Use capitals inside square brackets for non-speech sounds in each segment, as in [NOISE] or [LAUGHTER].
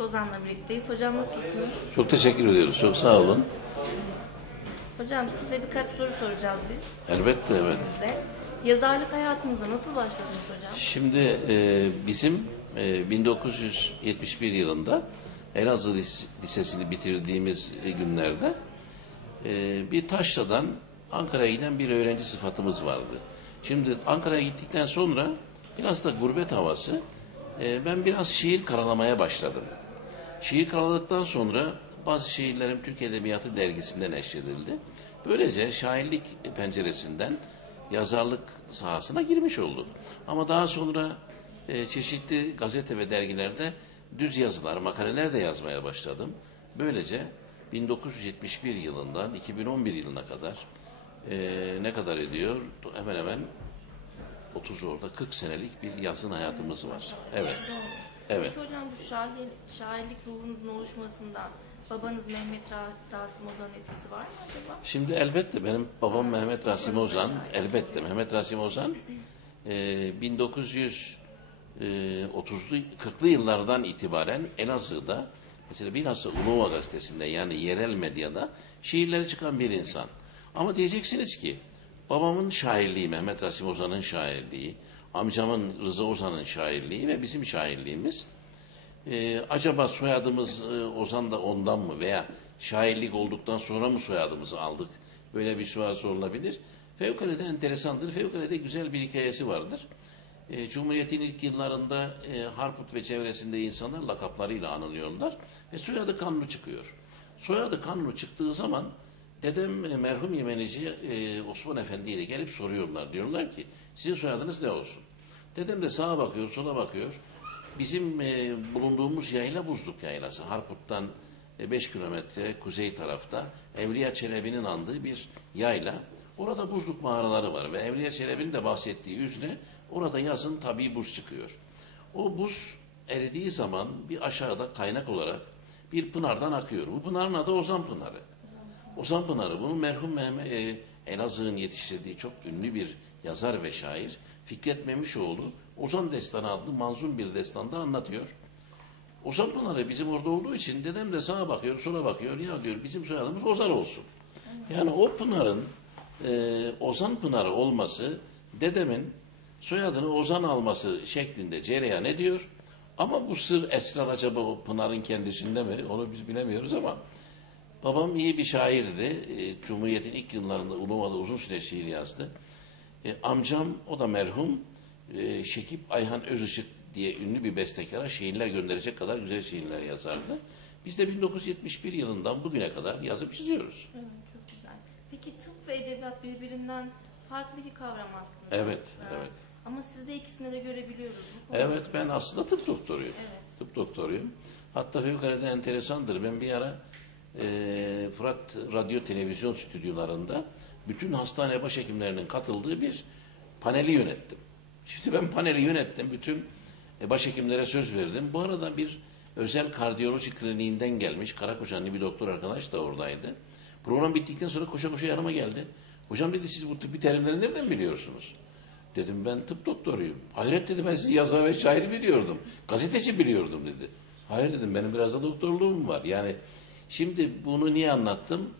Ozan'la birlikteyiz. Hocam nasılsınız? Çok teşekkür ediyoruz. Çok sağ olun. Hocam size birkaç soru soracağız biz Elbette evet. size. Yazarlık hayatınıza nasıl başladınız hocam? Şimdi e, bizim e, 1971 yılında Elazığ Lis- Lisesi'ni bitirdiğimiz e, günlerde e, bir Taşra'dan Ankara'ya giden bir öğrenci sıfatımız vardı. Şimdi Ankara'ya gittikten sonra biraz da gurbet havası e, ben biraz şiir karalamaya başladım. Şiir karaladıktan sonra bazı şiirlerim Türk Edebiyatı dergisinde neşredildi. Böylece şairlik penceresinden yazarlık sahasına girmiş olduk. Ama daha sonra e, çeşitli gazete ve dergilerde düz yazılar, makaleler de yazmaya başladım. Böylece 1971 yılından 2011 yılına kadar e, ne kadar ediyor? Hemen hemen 30 orada 40 senelik bir yazın hayatımız var. Evet. Evet. Peki hocam bu şair, şairlik ruhunuzun oluşmasında babanız Mehmet Ra- Rasim Ozan'ın etkisi var mı acaba? Şimdi elbette benim babam Mehmet Rasim Ozan, elbette Mehmet Rasim Ozan e, 1930'lu 40'lı yıllardan itibaren Elazığ'da mesela bilhassa Uluva gazetesinde yani yerel medyada şiirleri çıkan bir insan. Ama diyeceksiniz ki babamın şairliği, Mehmet Rasim Ozan'ın şairliği, amcamın Rıza Ozan'ın şairliği ve bizim şairliğimiz ee, acaba soyadımız e, Ozan da ondan mı veya şairlik olduktan sonra mı soyadımızı aldık? Böyle bir sual sorulabilir. Fevkalade enteresandır, fevkalade güzel bir hikayesi vardır. E, Cumhuriyet'in ilk yıllarında e, Harput ve çevresinde insanlar lakaplarıyla anılıyorlar ve soyadı Kanlı çıkıyor. Soyadı Kanlı çıktığı zaman dedem e, merhum Yemenici e, Osman Efendi'ye de gelip soruyorlar. Diyorlar ki sizin soyadınız ne olsun? Dedem de sağa bakıyor, sola bakıyor. Bizim e, bulunduğumuz yayla Buzluk Yaylası. Harput'tan 5 kilometre kuzey tarafta Evliya Çelebi'nin andığı bir yayla. Orada buzluk mağaraları var ve Evliya Çelebi'nin de bahsettiği üzere orada yazın tabii buz çıkıyor. O buz eridiği zaman bir aşağıda kaynak olarak bir pınardan akıyor. Bu pınarın adı Ozan Pınarı. Ozan Pınarı bunu merhum Mehmet, e, Elazığ'ın yetiştirdiği çok ünlü bir yazar ve şair Fikret Memişoğlu Ozan Destanı adlı manzum bir destanda anlatıyor. Ozan Pınarı bizim orada olduğu için dedem de sağa bakıyor, sola bakıyor. Ya diyor bizim soyadımız Ozan olsun. Yani o Pınar'ın e, Ozan Pınarı olması dedemin soyadını Ozan alması şeklinde cereyan ediyor. Ama bu sır esrar acaba o Pınar'ın kendisinde mi? Onu biz bilemiyoruz ama babam iyi bir şairdi. E, Cumhuriyet'in ilk yıllarında Uluva'da uzun süre şiir yazdı. E, amcam o da merhum e, Şekip Ayhan Özışık diye ünlü bir bestekara şiirler gönderecek kadar güzel şiirler yazardı. Biz de 1971 yılından bugüne kadar yazıp çiziyoruz. Evet, çok güzel. Peki tıp ve edebiyat birbirinden farklı bir kavram aslında. Evet, Ee, evet. Ama sizde ikisini de görebiliyoruz. Evet ben aslında tıp doktoruyum. Evet. Tıp doktoruyum. Hatta fevkalade enteresandır. Ben bir ara e, Fırat Radyo Televizyon stüdyolarında bütün hastane başhekimlerinin katıldığı bir paneli yönettim. Şimdi ben paneli yönettim. Bütün e, başhekimlere söz verdim. Bu arada bir özel kardiyoloji kliniğinden gelmiş Karakoçanlı bir doktor arkadaş da oradaydı. Program bittikten sonra koşa koşa yanıma geldi. Hocam dedi siz bu tıbbi terimleri nereden biliyorsunuz? Dedim ben tıp doktoruyum. Hayret dedi ben sizi yazar ve şair biliyordum. Gazeteci biliyordum dedi. Hayır dedim benim biraz da doktorluğum var. Yani şimdi bunu niye anlattım?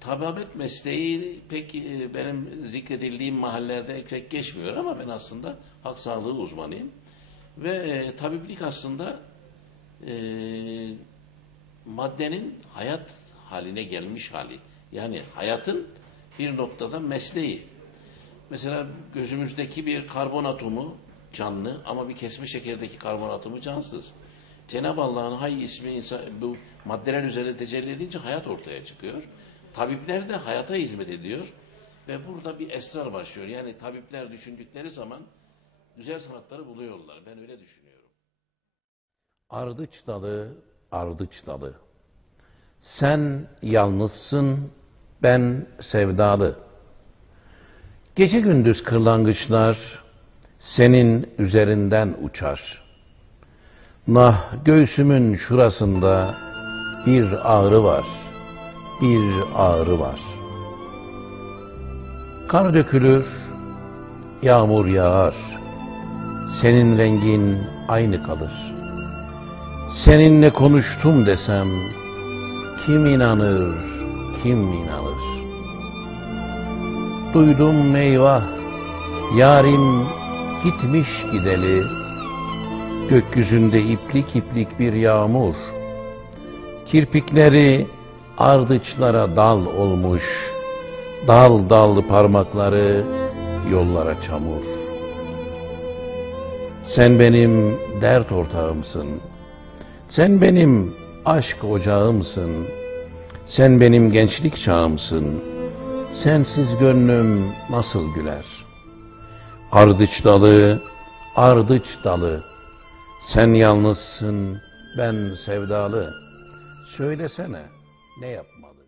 Tababet mesleği pek e, benim zikredildiğim mahallelerde pek geçmiyor ama ben aslında halk sağlığı uzmanıyım. Ve e, tabiplik aslında e, maddenin hayat haline gelmiş hali. Yani hayatın bir noktada mesleği. Mesela gözümüzdeki bir karbon atomu canlı ama bir kesme şekerdeki karbon atomu cansız. Cenab-ı Allah'ın hay ismi insan, bu maddeler üzerinde tecelli edince hayat ortaya çıkıyor. Tabipler de hayata hizmet ediyor ve burada bir esrar başlıyor. Yani tabipler düşündükleri zaman güzel sanatları buluyorlar. Ben öyle düşünüyorum. Ardıç dalı, ardıç dalı. Sen yalnızsın, ben sevdalı. Gece gündüz kırlangıçlar senin üzerinden uçar. Nah göğsümün şurasında bir ağrı var, bir ağrı var. Kar dökülür, yağmur yağar, senin rengin aynı kalır. Seninle konuştum desem kim inanır, kim inanır? Duydum eyvah, yarim gitmiş gideli, gökyüzünde iplik iplik bir yağmur. Kirpikleri ardıçlara dal olmuş, dal dal parmakları yollara çamur. Sen benim dert ortağımsın, sen benim aşk ocağımsın, sen benim gençlik çağımsın, sensiz gönlüm nasıl güler? Ardıç dalı, ardıç dalı, sen yalnızsın, ben sevdalı. Söylesene, ne yapmalı?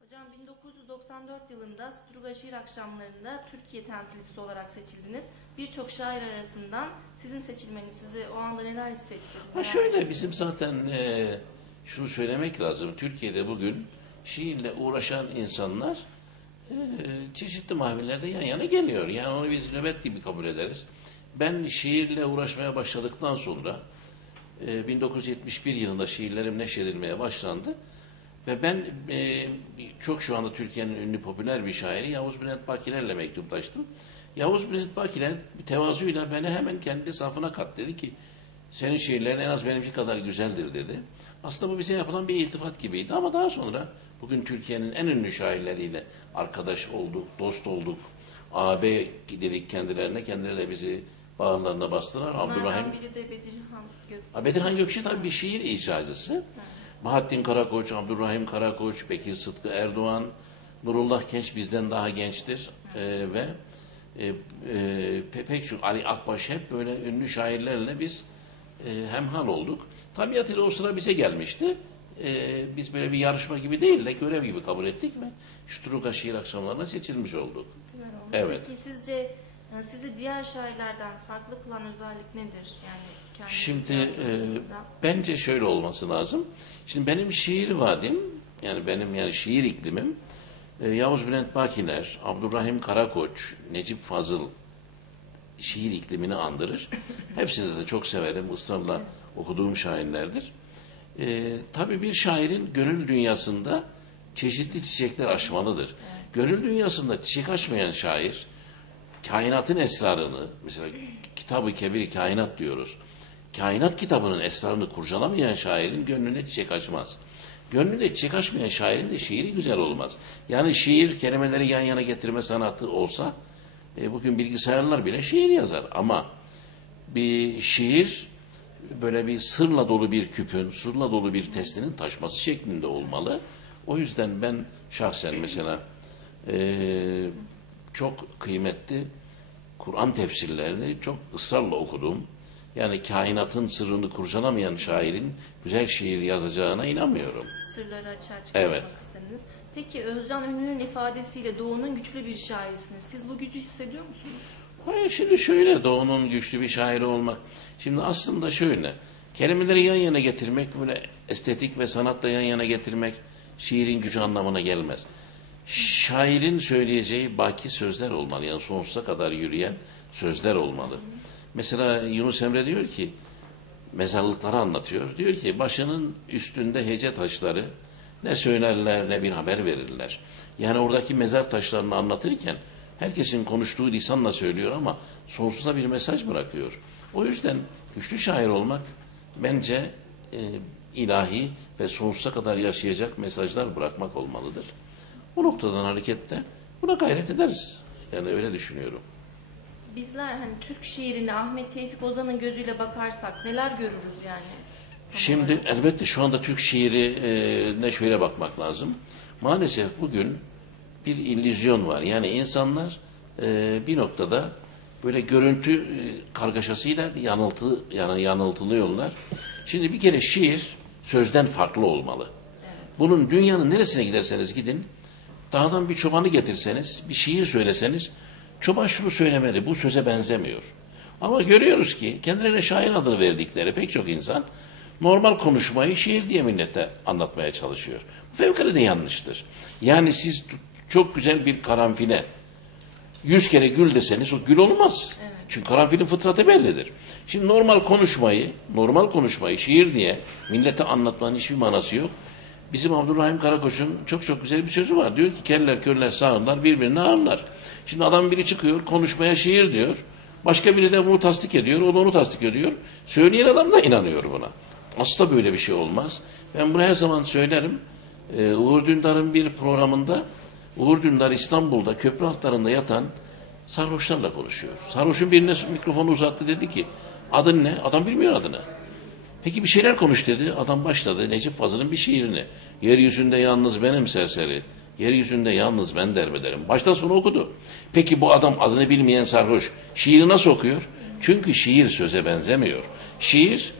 Hocam 1994 yılında Struga Şiir Akşamları'nda Türkiye temsilcisi olarak seçildiniz. Birçok şair arasından sizin seçilmeniz sizi o anda neler hissettirdi? Ha şöyle bizim zaten e, şunu söylemek lazım. Türkiye'de bugün şiirle uğraşan insanlar e, çeşitli mahvillerde yan yana geliyor. Yani onu biz nöbet gibi kabul ederiz. Ben şiirle uğraşmaya başladıktan sonra e, 1971 yılında şiirlerim neşredilmeye başlandı. Ve ben e, çok şu anda Türkiye'nin ünlü popüler bir şairi Yavuz Bülent Bakiler'le mektuplaştım. Yavuz Bülent Bakiler tevazuyla beni hemen kendi safına kat dedi ki senin şiirlerin en az benimki kadar güzeldir dedi. Aslında bu bize yapılan bir iltifat gibiydi ama daha sonra bugün Türkiye'nin en ünlü şairleriyle arkadaş olduk, dost olduk. AB dedik kendilerine, kendileri de bizi bağlarına bastılar. Abdurrahim Bunlardan biri de Bedirhan Gök. Ha, Bedirhan Gökçe tabii bir şiir icracısı. Bahattin Karakoç, Abdurrahim Karakoç, Bekir Sıtkı Erdoğan, Nurullah Genç bizden daha gençtir Ee, ve e, e, pe- pek çok Ali Akbaş hep böyle ünlü şairlerle biz e, hemhal olduk. Tabiatıyla o sıra bize gelmişti. E, biz böyle bir yarışma gibi değil de görev gibi kabul ettik ve Şturuka şiir akşamlarına seçilmiş olduk. Güzel olmuş. Evet. Peki sizce yani sizi diğer şairlerden farklı kılan özellik nedir? Yani Şimdi e, bence şöyle olması lazım. Şimdi benim şiir vadim, yani benim yani şiir iklimim, e, Yavuz Bülent Bakiner, Abdurrahim Karakoç, Necip Fazıl şiir iklimini andırır. Hepsini de çok severim, ısrarla okuduğum şairlerdir. E, tabii bir şairin gönül dünyasında çeşitli çiçekler açmalıdır. Gönül dünyasında çiçek açmayan şair, kainatın esrarını, mesela kitabı kebir kainat diyoruz. Kainat kitabının esrarını kurcalamayan şairin gönlüne çiçek açmaz. Gönlüne çiçek açmayan şairin de şiiri güzel olmaz. Yani şiir kelimeleri yan yana getirme sanatı olsa e, bugün bilgisayarlar bile şiir yazar. Ama bir şiir böyle bir sırla dolu bir küpün, sırla dolu bir testinin taşması şeklinde olmalı. O yüzden ben şahsen mesela e, çok kıymetli Kur'an tefsirlerini çok ısrarla okudum. Yani kainatın sırrını kurcalamayan şairin güzel şiir yazacağına inanmıyorum. Sırları açığa çıkarmak Evet. istediniz. Peki Özcan Ünlü'nün ifadesiyle Doğu'nun güçlü bir şairisiniz. Siz bu gücü hissediyor musunuz? Hayır şimdi şöyle Doğu'nun güçlü bir şairi olmak. Şimdi aslında şöyle kelimeleri yan yana getirmek böyle estetik ve sanatla yan yana getirmek şiirin gücü anlamına gelmez. Şairin söyleyeceği baki sözler olmalı. Yani sonsuza kadar yürüyen sözler olmalı. Mesela Yunus Emre diyor ki mezarlıkları anlatıyor. Diyor ki başının üstünde hece taşları ne söylerler ne bir haber verirler. Yani oradaki mezar taşlarını anlatırken herkesin konuştuğu lisanla söylüyor ama sonsuza bir mesaj bırakıyor. O yüzden güçlü şair olmak bence e, ilahi ve sonsuza kadar yaşayacak mesajlar bırakmak olmalıdır. Bu noktadan hareketle buna gayret ederiz. Yani öyle düşünüyorum. Bizler hani Türk şiirine Ahmet Tevfik Ozan'ın gözüyle bakarsak neler görürüz yani? Şimdi elbette şu anda Türk şiirine şöyle bakmak lazım. Maalesef bugün bir illüzyon var. Yani insanlar e, bir noktada böyle görüntü e, kargaşasıyla yanıltı yani yanıltılıyorlar. Şimdi bir kere şiir sözden farklı olmalı. Bunun dünyanın neresine giderseniz gidin, dağdan bir çobanı getirseniz, bir şiir söyleseniz, çoban şunu söylemeli, bu söze benzemiyor. Ama görüyoruz ki kendilerine şair adını verdikleri pek çok insan normal konuşmayı şiir diye millete anlatmaya çalışıyor. Fevkalade yanlıştır. Yani siz çok güzel bir karanfile Yüz kere gül deseniz o gül olmaz. Çünkü karanfilin fıtratı bellidir. Şimdi normal konuşmayı, normal konuşmayı şiir diye millete anlatmanın hiçbir manası yok. Bizim Abdurrahim Karakoç'un çok çok güzel bir sözü var. Diyor ki keller körler sağırlar birbirini ağırlar. Şimdi adam biri çıkıyor konuşmaya şiir diyor. Başka biri de bunu tasdik ediyor. O da onu tasdik ediyor. Söyleyen adam da inanıyor buna. Asla böyle bir şey olmaz. Ben bunu her zaman söylerim. Ee, Uğur Dündar'ın bir programında Uğur Dündar İstanbul'da köprü altlarında yatan sarhoşlarla konuşuyor. Sarhoşun birine mikrofonu uzattı dedi ki adın ne? Adam bilmiyor adını. Peki bir şeyler konuş dedi. Adam başladı Necip Fazıl'ın bir şiirini. Yeryüzünde yalnız benim serseri. Yeryüzünde yalnız ben derbederim. Baştan sona okudu. Peki bu adam adını bilmeyen sarhoş şiiri nasıl okuyor? Çünkü şiir söze benzemiyor. Şiir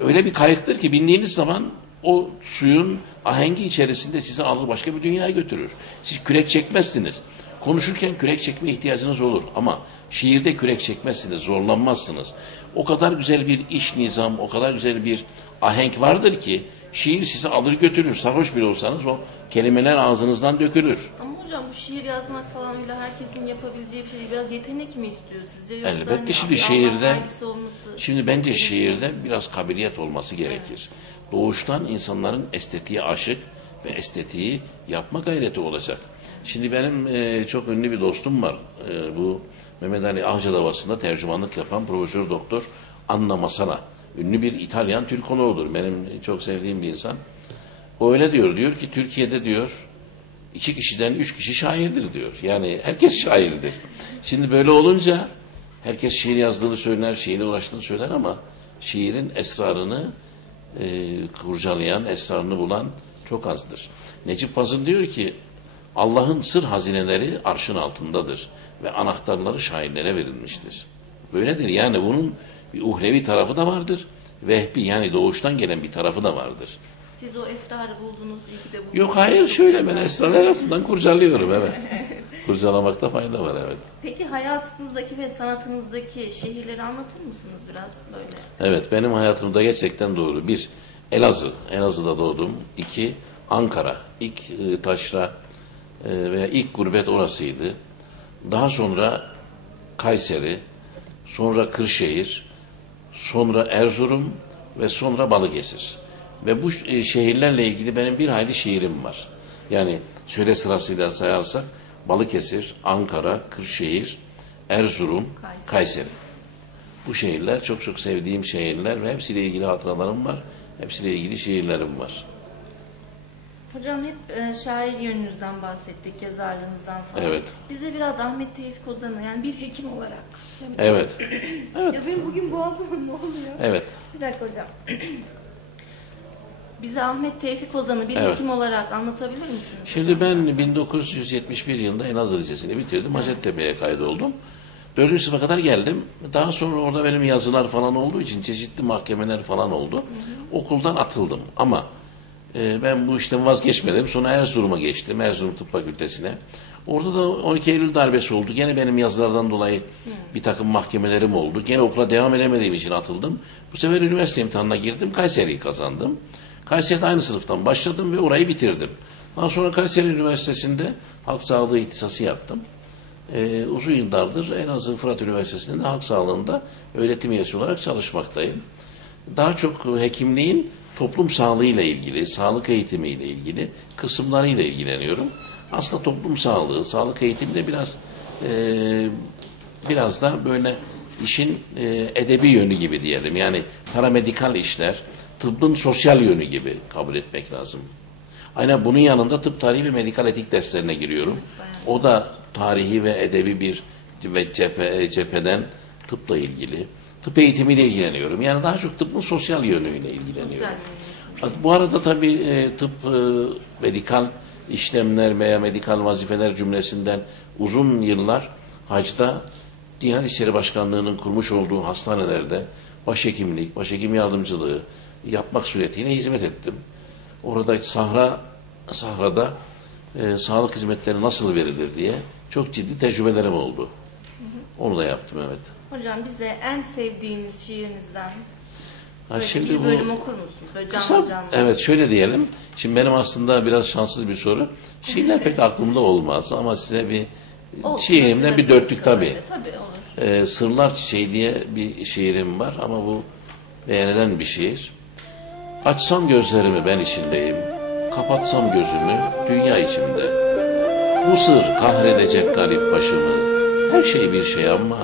öyle bir kayıktır ki bindiğiniz zaman o suyun ahengi içerisinde sizi alır başka bir dünyaya götürür. Siz kürek çekmezsiniz. Konuşurken kürek çekme ihtiyacınız olur ama şiirde kürek çekmezsiniz, zorlanmazsınız. O kadar güzel bir iş nizam, o kadar güzel bir ahenk vardır ki şiir sizi alır götürür. Sarhoş bile olsanız o kelimeler ağzınızdan dökülür. Ama hocam bu şiir yazmak falan bile herkesin yapabileceği bir şey değil. Biraz yetenek mi istiyor sizce? Yoksa Elbette hani şimdi şiirde- olması... Şimdi bence şiirde biraz kabiliyet olması gerekir. Doğuştan insanların estetiğe aşık ve estetiği yapma gayreti olacak. Şimdi benim e, çok ünlü bir dostum var. E, bu Mehmet Ali Avcı Davası'nda tercümanlık yapan Profesör Doktor Anna Masala. Ünlü bir İtalyan Türkoloğudur. Benim çok sevdiğim bir insan. O öyle diyor. Diyor ki Türkiye'de diyor iki kişiden üç kişi şairdir diyor. Yani herkes şairdir. Şimdi böyle olunca herkes şiir yazdığını söyler, şiirle uğraştığını söyler ama şiirin esrarını e, kurcalayan, esrarını bulan çok azdır. Necip Fazıl diyor ki Allah'ın sır hazineleri arşın altındadır ve anahtarları şairlere verilmiştir. Böyledir yani bunun bir uhrevi tarafı da vardır. Vehbi yani doğuştan gelen bir tarafı da vardır. Siz o esrarı buldunuz, iyi ki de buldunuz. Yok hayır şöyle ben esrar arasından kurcalıyorum evet. Kurcalamakta fayda var evet. Peki hayatınızdaki ve sanatınızdaki şehirleri anlatır mısınız biraz böyle? Evet benim hayatımda gerçekten doğru. Bir Elazığ, Elazığ'da doğdum. İki Ankara, ilk e, taşra e, veya ilk gurbet orasıydı. Daha sonra Kayseri, sonra Kırşehir, sonra Erzurum ve sonra Balıkesir. Ve bu e, şehirlerle ilgili benim bir hayli şiirim var. Yani şöyle sırasıyla sayarsak Balıkesir, Ankara, Kırşehir, Erzurum, Kayseri. Kayseri. Bu şehirler çok çok sevdiğim şehirler ve hepsiyle ilgili hatıralarım var. Hepsiyle ilgili şiirlerim var. Hocam hep e, şair yönünüzden bahsettik, yazarlığınızdan falan. Evet. Bize biraz Ahmet Tevfik Ozan'ı yani bir hekim olarak. Evet. [LAUGHS] Ya benim bugün boğazım [LAUGHS] ne oluyor? Evet. Bir dakika hocam. [CLEARS THROAT] Bize Ahmet Tevfik Ozan'ı bir Evet. hekim olarak anlatabilir misiniz? Şimdi hocam? ben 1971 yılında Elazığ Lisesi'ni bitirdim. Hacettepe'ye kaydoldum. Dördüncü sınıfa kadar geldim. Daha sonra orada benim yazılar falan olduğu için çeşitli mahkemeler falan oldu. Okuldan atıldım. Ama e, ben bu işten vazgeçmedim. Sonra Erzurum'a geçtim. Erzurum Tıp Fakültesi'ne. Orada da 12 Eylül darbesi oldu. Gene benim yazılardan dolayı bir takım mahkemelerim oldu. Gene okula devam edemediğim için atıldım. Bu sefer üniversite imtihanına girdim. Kayseri'yi kazandım. Kayseri'de aynı sınıftan başladım ve orayı bitirdim. Daha sonra Kayseri Üniversitesi'nde halk sağlığı ihtisası yaptım. Ee, uzun yıllardır Elazığ Fırat Üniversitesi'nde halk sağlığında öğretim üyesi olarak çalışmaktayım. Daha çok hekimliğin toplum sağlığıyla ilgili, sağlık eğitimiyle ilgili kısımlarıyla ilgileniyorum. Aslında toplum sağlığı, sağlık eğitimi de biraz e, biraz da böyle işin e, edebi yönü gibi diyelim. Yani paramedikal işler, tıbbın sosyal yönü gibi kabul etmek lazım. Aynen bunun yanında tıp tarihi ve medikal etik derslerine giriyorum. O da tarihi ve edebi bir ve cephe, cepheden tıpla ilgili. Tıp eğitimiyle ilgileniyorum. Yani daha çok tıbbın sosyal yönüyle ilgileniyorum. Bu arada tabii e, tıp, e, medikal işlemler veya medikal vazifeler cümlesinden uzun yıllar hacda Diyanet İşleri Başkanlığı'nın kurmuş olduğu hastanelerde başhekimlik, başhekim yardımcılığı yapmak suretiyle hizmet ettim. Orada sahra sahrada e, sağlık hizmetleri nasıl verilir diye çok ciddi tecrübelerim oldu. Onu da yaptım evet. Hocam bize en sevdiğiniz şiirinizden Ha, böyle şimdi bir bu- bölüm okur musunuz? Böyle canlı Kısa- canlı. Evet şöyle diyelim. Şimdi benim aslında biraz şanssız bir soru. Şiirler pek [LAUGHS] aklımda olmaz ama size bir Olsun, şiirimden bir dörtlük tabii. Tabii olur. Ee, Sırlar Çiçeği diye bir şiirim var ama bu beğenilen bir şiir. Açsam gözlerimi ben içindeyim, kapatsam gözümü dünya içimde. Bu sır kahredecek garip başımı, her şey bir şey ama